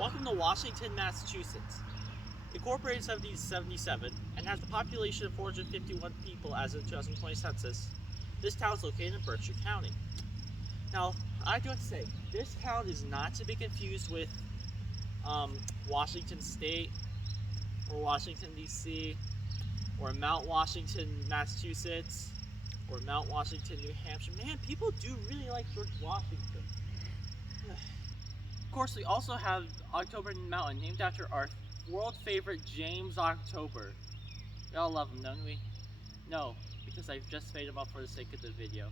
Welcome to Washington, Massachusetts. Incorporated in 1777 and has a population of 451 people as of the 2020 census, this town is located in Berkshire County. Now, I do have to say, this town is not to be confused with Washington State or Washington, D.C. or Mount Washington, Massachusetts or Mount Washington, New Hampshire. Man, people do really like George Washington. Of course, we also have October Mountain, named after our world favorite James October. We all love him, don't we? No, because I've just made him up for the sake of the video.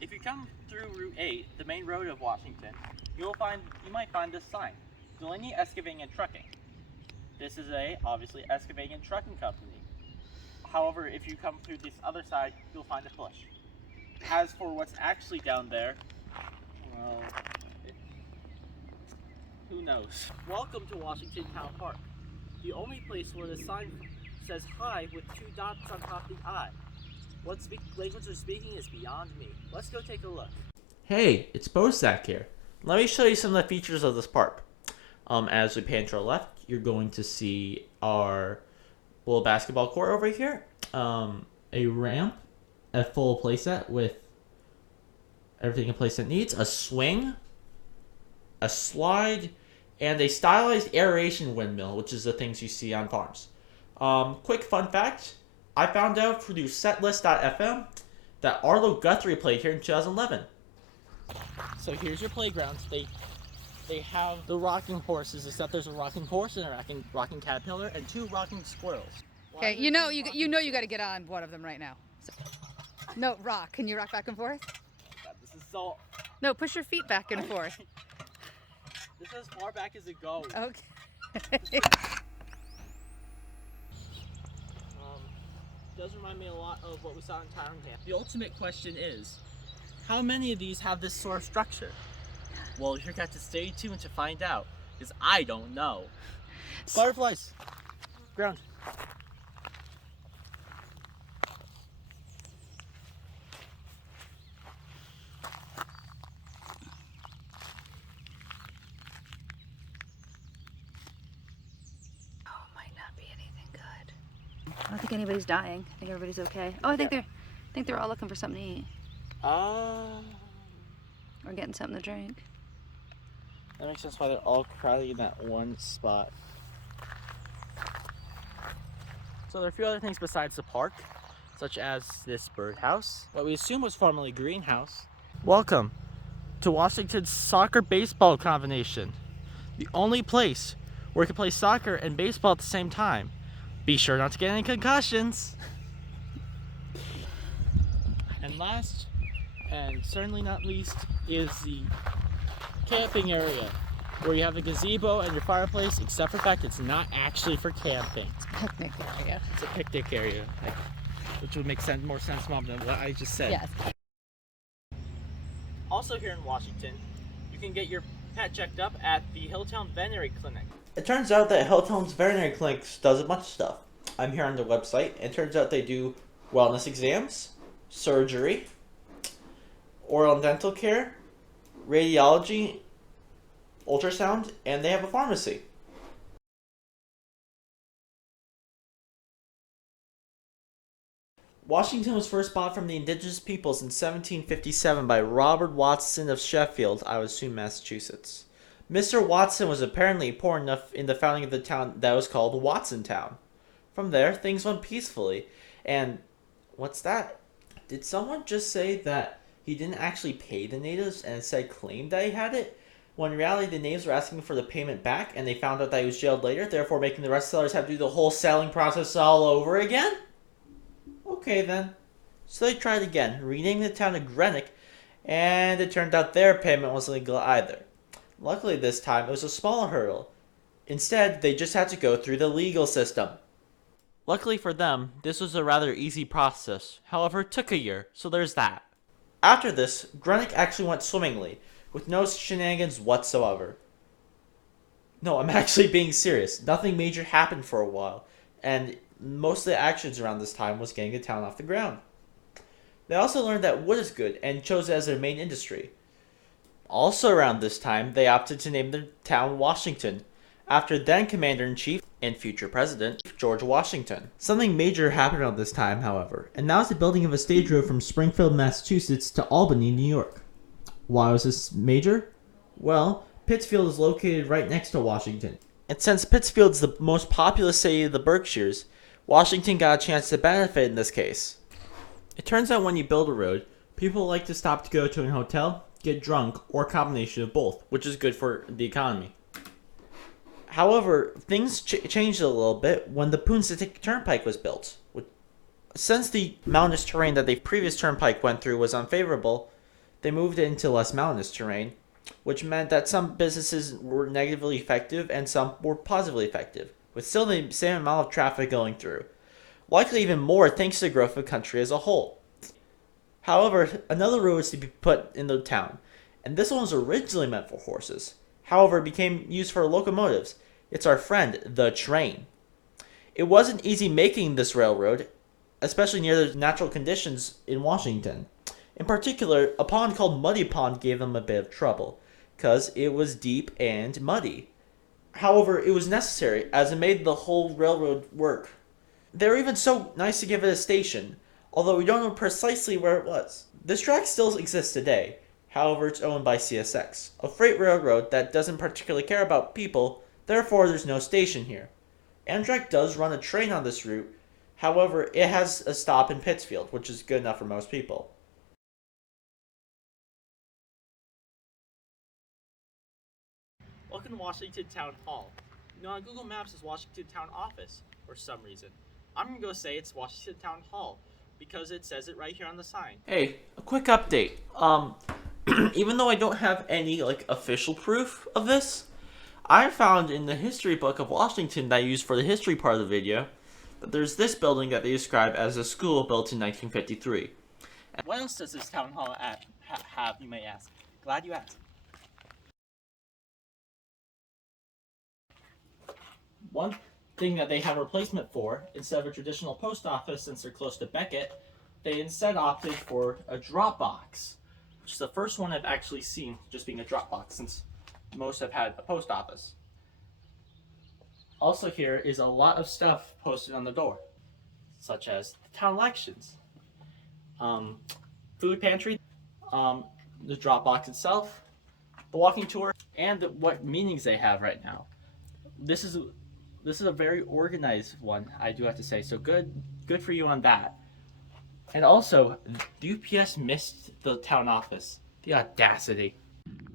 If you come through Route 8, the main road of Washington, you might find this sign, Delaney Excavating and Trucking. This is obviously excavating and trucking company. However, if you come through this other side, you'll find a bush. As for what's actually down there, well, who knows? Welcome to Washington Town Park, the only place where the sign says hi with two dots on top of the I. What language they're speaking is beyond me. Let's go take a look. Hey, it's Bozak here. Let me show you some of the features of this park. As we pan to our left, you're going to see our little basketball court over here, a ramp, a full playset with everything in place it needs, a swing, a slide, and a stylized aeration windmill, which is the things you see on farms. Quick fun fact, I found out through setlist.fm that Arlo Guthrie played here in 2011. So here's your playground. They have the rocking horses, except there's a rocking horse and a rocking caterpillar and two rocking squirrels. Okay, you know you got to get on one of them right now. So, no, rock. Can you rock back and forth? God, this is so... No, push your feet back and forth. This is as far back as it goes. Okay. Does remind me a lot of what we saw in Town Camp. The ultimate question is, how many of these have this sort of structure? Well, you're going to stay tuned to find out, because I don't know. Butterflies! Ground. I don't think anybody's dying. I think everybody's okay. Oh, I think they're all looking for something to eat. Or getting something to drink. That makes sense why they're all crowded in that one spot. So there are a few other things besides the park, such as this birdhouse, what we assume was formerly greenhouse. Welcome to Washington's soccer-baseball combination, the only place where you can play soccer and baseball at the same time. Be sure not to get any concussions. And last, and certainly not least, is the camping area, where you have a gazebo and your fireplace, except for the fact it's not actually for camping. It's a picnic area. It's a picnic area, which would make more sense, Mom, than what I just said. Yes. Also here in Washington, you can get your pet checked up at the Hilltown Veterinary Clinic. It turns out that Hilltown's Veterinary Clinic does a bunch of stuff. I'm here on their website, and it turns out they do wellness exams, surgery, oral and dental care, radiology, ultrasound, and they have a pharmacy. Washington was first bought from the indigenous peoples in 1757 by Robert Watson of Sheffield, I would assume Massachusetts. Mr. Watson was apparently important enough in the founding of the town that was called Watsontown. From there, things went peacefully. And what's that? Did someone just say that he didn't actually pay the natives and instead claimed that he had it? When in reality, the natives were asking for the payment back, and they found out that he was jailed later, therefore making the rest of the sellers have to do the whole selling process all over again? Okay then. So they tried again, renaming the town to Greenock, and it turned out their payment wasn't legal either. Luckily this time, it was a smaller hurdle. Instead, they just had to go through the legal system. Luckily for them, this was a rather easy process. However, it took a year, so there's that. After this, Greenock actually went swimmingly, with no shenanigans whatsoever. No, I'm actually being serious. Nothing major happened for a while, and most of the actions around this time was getting the town off the ground. They also learned that wood is good and chose it as their main industry. Also around this time, they opted to name the town Washington, after then Commander-in-Chief and future President George Washington. Something major happened around this time, however, and that was the building of a stage road from Springfield, Massachusetts to Albany, New York. Why was this major? Well, Pittsfield is located right next to Washington. And since Pittsfield's the most populous city of the Berkshires, Washington got a chance to benefit in this case. It turns out when you build a road, people like to stop to go to a hotel, get drunk, or a combination of both, which is good for the economy. However, things changed a little bit when the Poonsatuck Turnpike was built. Since the mountainous terrain that the previous turnpike went through was unfavorable, they moved it into less mountainous terrain, which meant that some businesses were negatively effective and some were positively effective, with still the same amount of traffic going through. Likely even more thanks to the growth of the country as a whole. However, another road was to be put in the town, and this one was originally meant for horses. However, it became used for locomotives. It's our friend, the train. It wasn't easy making this railroad, especially near the natural conditions in Washington. In particular, a pond called Muddy Pond gave them a bit of trouble, because it was deep and muddy. However, it was necessary, as it made the whole railroad work. They were even so nice to give it a station, although we don't know precisely where it was. This track still exists today, however it's owned by CSX, a freight railroad that doesn't particularly care about people, therefore there's no station here. Amtrak does run a train on this route, however it has a stop in Pittsfield, which is good enough for most people. Welcome to Washington Town Hall. On Google Maps is Washington Town Office, for some reason. I'm going to go say it's Washington Town Hall, because it says it right here on the sign. Hey, a quick update. Even though I don't have any, official proof of this, I found in the history book of Washington that I used for the history part of the video, that there's this building that they describe as a school built in 1953. And what else does this town hall have, you may ask? Glad you asked. One thing that they have a replacement for, instead of a traditional post office, since they're close to Beckett, they instead opted for a drop box, which is the first one I've actually seen just being a drop box, since most have had a post office. Also here is a lot of stuff posted on the door, such as the town elections, food pantry, the drop box itself, the walking tour, and what meetings they have right now. This is a very organized one, I do have to say, so good for you on that. And also, the UPS missed the town office. The audacity.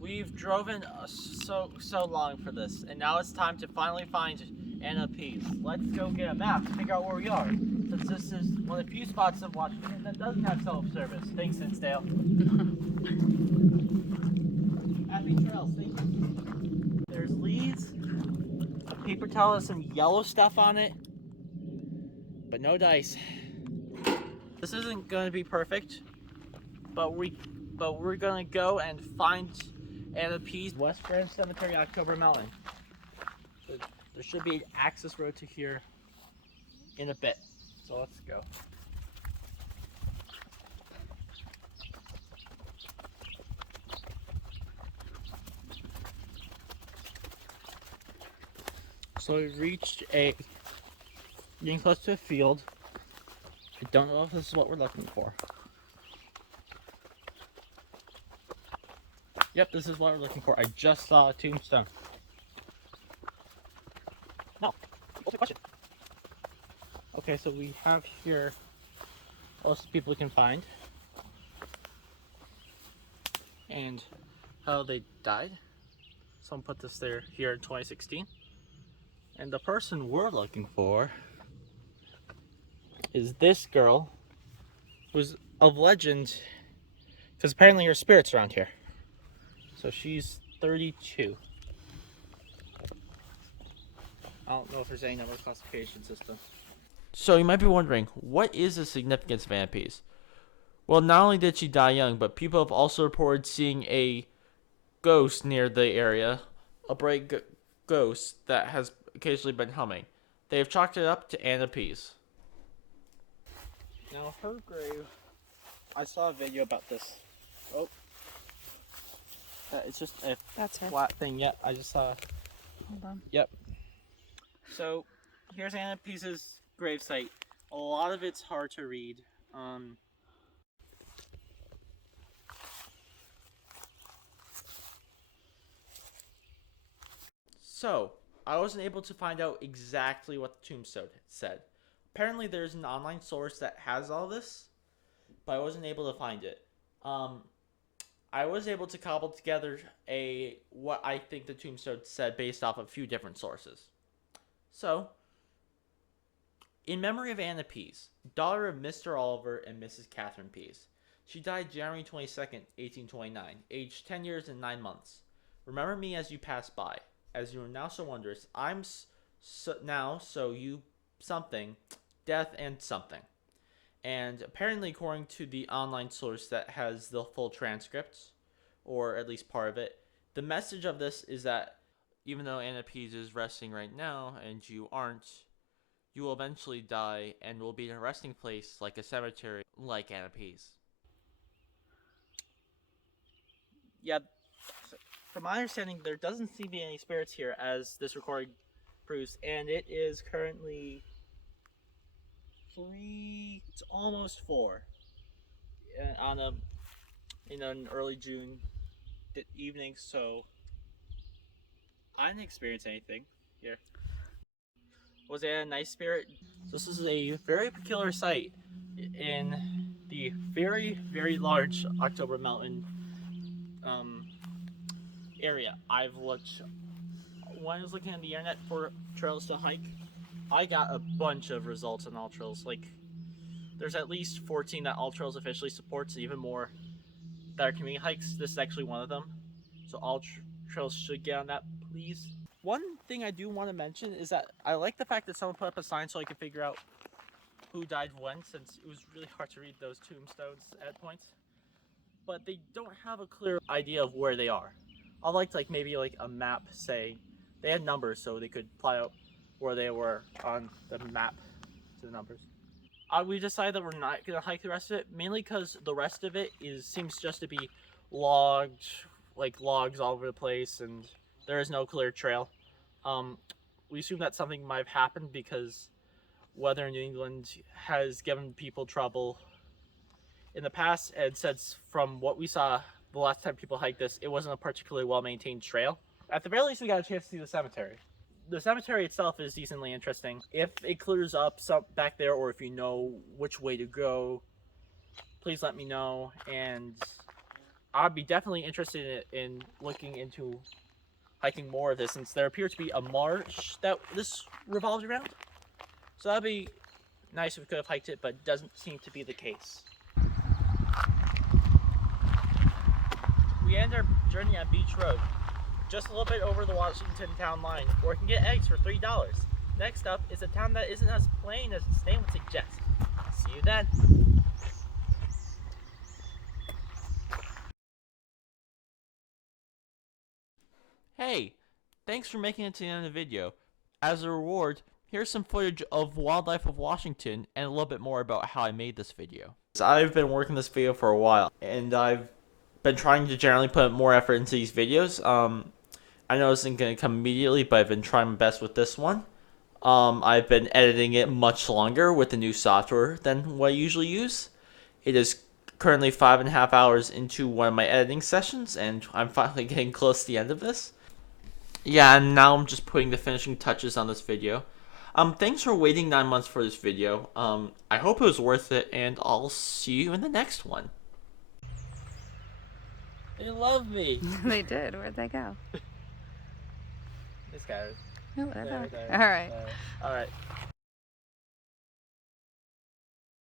We've driven so long for this, and now it's time to finally find Anna Pease. Let's go get a map to figure out where we are, since this is one of the few spots of Washington that doesn't have self-service. Thanks, Hinsdale. Happy trails, thank you. There's leads, a paper towel with some yellow stuff on it, but no dice. This isn't going to be perfect, but we're going to go and find Anna Pease, West Branch Cemetery, October Mountain. There should be an access road to here in a bit, so let's go. So we reached getting close to a field. I don't know if this is what we're looking for. Yep, this is what we're looking for. I just saw a tombstone. No, what's the question? Okay, so we have here most people we can find. And how they died. Someone put this here in 2016. And the person we're looking for is this girl, who's of legend, because apparently her spirit's around here. So she's 32. I don't know if there's any number classification system. So you might be wondering, what is the significance of Anna Pease? Well, not only did she die young, but people have also reported seeing a ghost near the area, a bright ghost that has occasionally been humming. They have chalked it up to Anna Pease. Now her grave, I saw a video about this. Oh. It's just a That's it. flat thing. Yep, I just saw. Hold on. Yep. So, here's Anna Pease's gravesite. A lot of it's hard to read. So, I wasn't able to find out exactly what the tombstone said. Apparently, there's an online source that has all this, but I wasn't able to find it. I was able to cobble together what I think the tombstone said based off a few different sources. So, in memory of Anna Pease, daughter of Mr. Oliver and Mrs. Catherine Pease. She died January 22nd, 1829, aged 10 years and 9 months. Remember me as you pass by. As you are now so wondrous, I'm now so you something, death and something. And apparently, according to the online source that has the full transcripts, or at least part of it, the message of this is that even though Anna Pease is resting right now and you aren't, you will eventually die and will be in a resting place like a cemetery like Anna Pease. Yeah, from my understanding, there doesn't seem to be any spirits here, as this recording proves, and it is currently 3, it's almost 4, on an early June evening, so I didn't experience anything here. Was it a nice spirit? This is a very peculiar site in the very, very large October Mountain area. When I was looking on the internet for trails to hike, I got a bunch of results on All Trails. Like, there's at least 14 that All Trails officially supports, even more that are community hikes. This is actually one of them. So All Trails should get on that, please. One thing I do want to mention is that I like the fact that someone put up a sign so I can figure out who died when, since it was really hard to read those tombstones at points. But they don't have a clear idea of where they are. I liked maybe a map saying they had numbers so they could plot out where they were on the map to the numbers. We decided that we're not gonna hike the rest of it, mainly because the rest of it seems just to be logged, like logs all over the place, and there is no clear trail. We assume that something might have happened because weather in New England has given people trouble in the past, and since from what we saw the last time people hiked this, it wasn't a particularly well-maintained trail. At the very least, we got a chance to see the cemetery. The cemetery itself is decently interesting. If it clears up some back there, or if you know which way to go, please let me know, and I'd be definitely interested in looking into hiking more of this, since there appears to be a marsh that this revolves around. So that'd be nice if we could have hiked it, but it doesn't seem to be the case. We end our journey at Beach Road, just a little bit over the Washington town line, where you can get eggs for $3. Next up is a town that isn't as plain as its name would suggest. See you then. Hey, thanks for making it to the end of the video. As a reward, here's some footage of Wildlife of Washington and a little bit more about how I made this video. I've been working this video for a while, and I've been trying to generally put more effort into these videos. I know this isn't going to come immediately, but I've been trying my best with this one. I've been editing it much longer with the new software than what I usually use. It is currently 5.5 hours into one of my editing sessions, and I'm finally getting close to the end of this. Yeah, and now I'm just putting the finishing touches on this video. Thanks for waiting 9 months for this video. I hope it was worth it, and I'll see you in the next one. They love me. They did. Where'd they go? This guy. Oh, they're back. All right. All right.